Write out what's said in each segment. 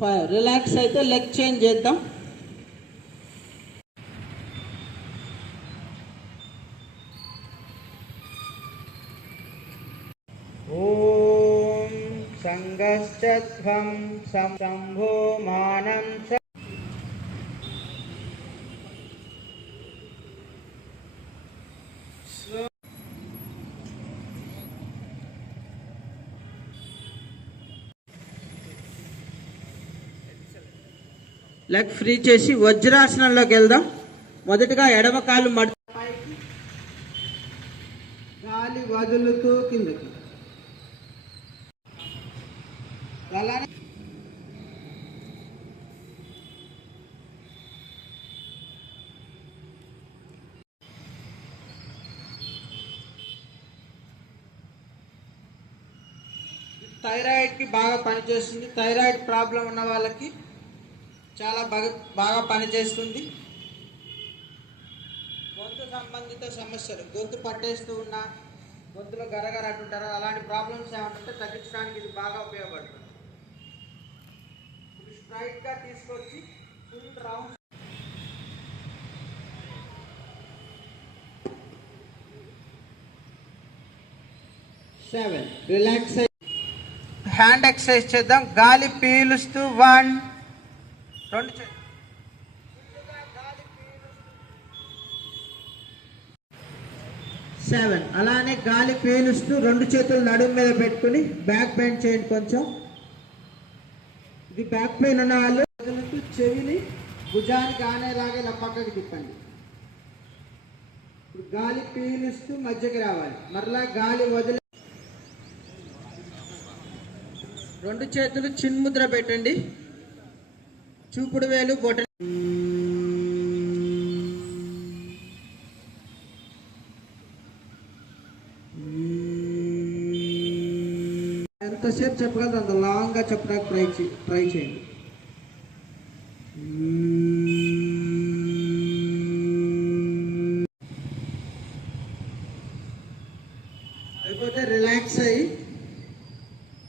5. Relax అయితే leg change చేద్దాం. ఓం సంగశ్చత్వం శంభో మానం లెగ్ ఫ్రీ చేసి వజ్రాసనంలోకి వెళ్దాం. మొదటగా ఎడమ కాలు పైకి, గాలి వదులుతూ కిందకి. అలానే థైరాయిడ్కి బాగా పనిచేస్తుంది. థైరాయిడ్ ప్రాబ్లం ఉన్న వాళ్ళకి చాలా బాగా పనిచేస్తుంది. గొంతు సంబంధిత సమస్యలు, గొంతు పట్టేస్తూ ఉన్నా, గొంతులో గరగర అంటుంటారు, అలాంటి ప్రాబ్లమ్స్ ఏమంటే తగ్గించడానికి ఇది బాగా ఉపయోగపడుతుంది. ఇప్పుడు స్ట్రైట్గా తీసుకొచ్చి full round. 7. Relax. Hand exercise చేద్దాం. గాలి పీలుస్తూ 1 2 7. అలానే గాలి పీలుస్తూ 2 చేతులు నడుము మీద పెట్టుకుని బ్యాక్ బెండ్ చేయండి కొంచెం. ఇది బ్యాక్ పెయిన్ ఉన్న వాళ్ళు చెవిని భుజానికి ఆనేలాగా ఇలా పక్కకి తిప్పండి. ఇప్పుడు గాలి పీలుస్తూ మధ్యకి రావాలి. మరలా గాలి వదిలి 2 చేతులు చిన్ముద్ర పెట్టండి. చూపుడు వేలు బొటన. ఎంతసేపు చెప్పగలరు అంత లాంగ్గా చెప్పడానికి ట్రై చేయండి. అయిపోతే రిలాక్స్ అయ్యి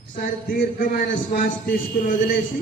ఒకసారి దీర్ఘమైన శ్వాస తీసుకుని వదిలేసి